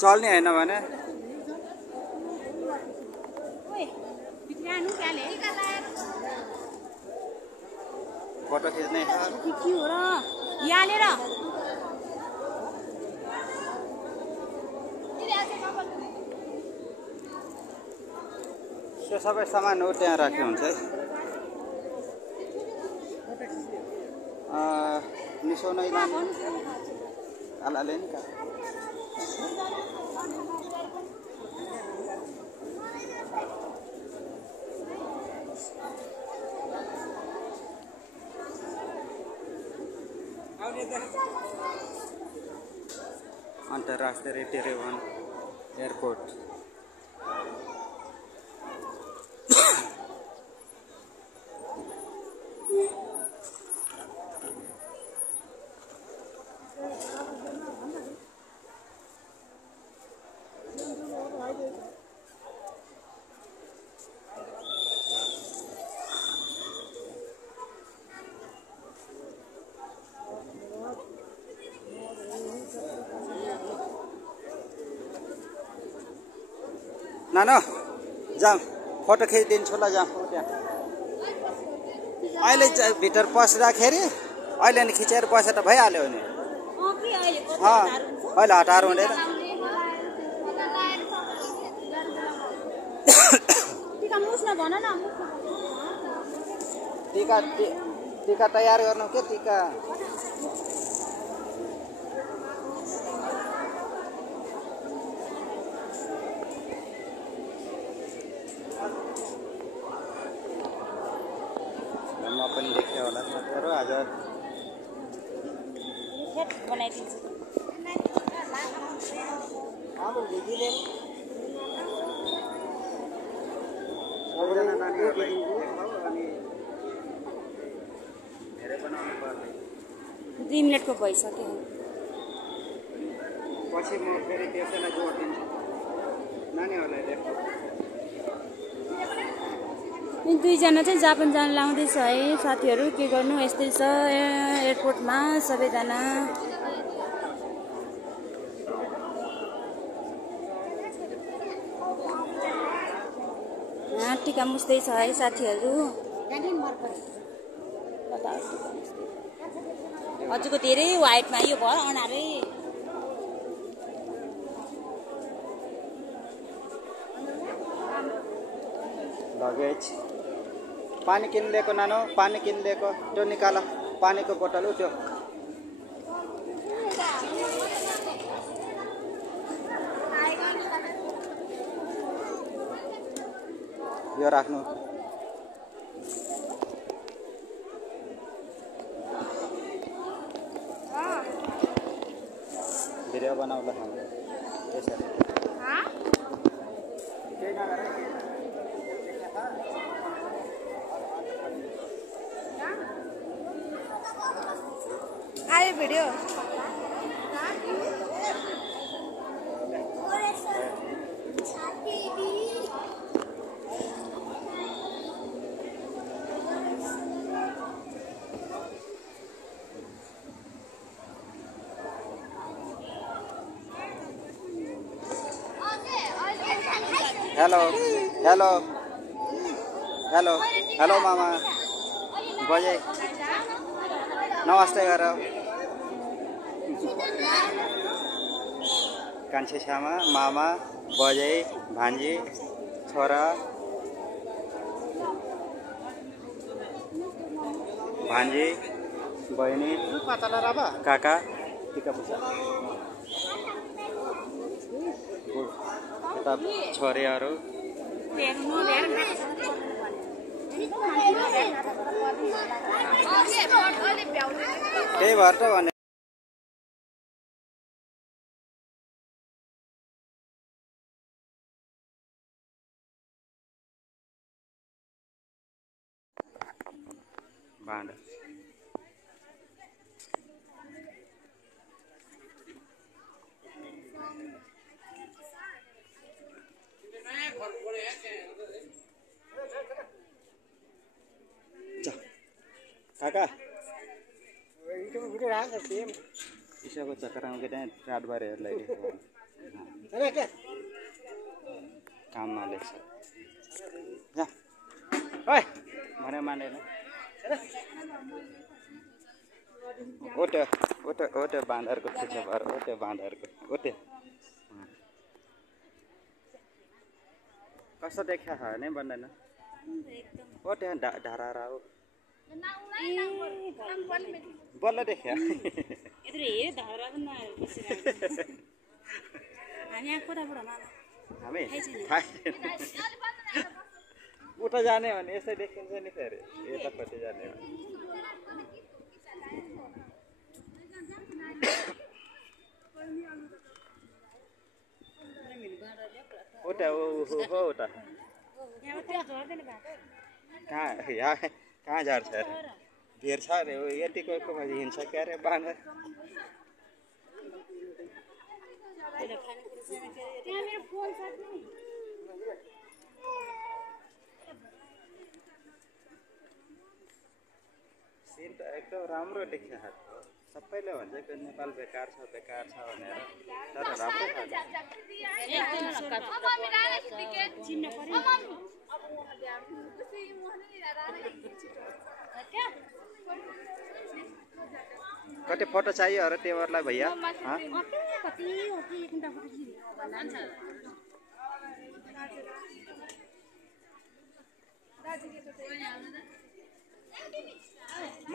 चल्ने हैन भने फोटो खिच्ने के हो र यालेर त्यो सबै सामानहरु त्यहाँ राखेको हुन्छ है निसो नै लाने आलाले नि का अंतर्राष्ट्रीय टेरेवान एयरपोर्ट नानो जाम फोटो खिचिदिन्छु ल जाम त्यहाँ अहिले भित्र पस्दाखेरि अहिले नि खिचेर बसेर भइहाल्यो नि अहिले हतार हुँदैन टीका तयार गर्नु के टीका पनि देख्यो होला तर आज बनाइदिन्छु सबैजना नानीहरूलाई अनि धेरै बनाउनु पर्ने 2 मिनेटको भइसक्यो पछि म फेरि त्यसैलाई जोडिदिन्छु नानीहरूलाई देख्छु दुईजना चाहिँ जापान जान लाउँदैछ है साथीहरू के गर्नु यस्तै छ एयरपोर्टमा सबैजना टीका मुस्दैछ है साथीहरू हजुरको धेरै व्हाइटमा यो भयो अनारै लगेज पानी किन लिएको नानो पानी किन लिएको त्यो निकाल पानीको बोतल हो त्यो यो राख्नु भिडियो बनाउला हाम्रो त्यसरी आयो video hello hello hello hello मामा बजे नमस्ते गर कान्छे छामा मामा बजे भान्जी छोरा भान्जी बहिनी काका टीका पुसा यता छोरीहरू त्यही भएर त भने भाँडा काका इसको चक्कर में रात भर काममा लेख्छ जा ओए भने मानेन ओटे ओटे ओटे बाँदरको पिछे भएर ओटे बाँदरको ओटे कस्तो देखा है नहीं भन्दैन ओटे ढारा हो बल्ल देखा हामी उता जाने भने यसै देखिन्छ नि फेरि यतापट्टि जाने भने उता हो उता कहाँ झार्छ अरे धेर छ अरे यतिको हिँड्छ क्या अरे बाँदर सीन त एकदम राम्रो देखिया सबैले भन्छ कि नेपाल बेकार छ भनेर तर राम्रो कति फोटो चाहियो अरे तिमीहरूलाई भैया म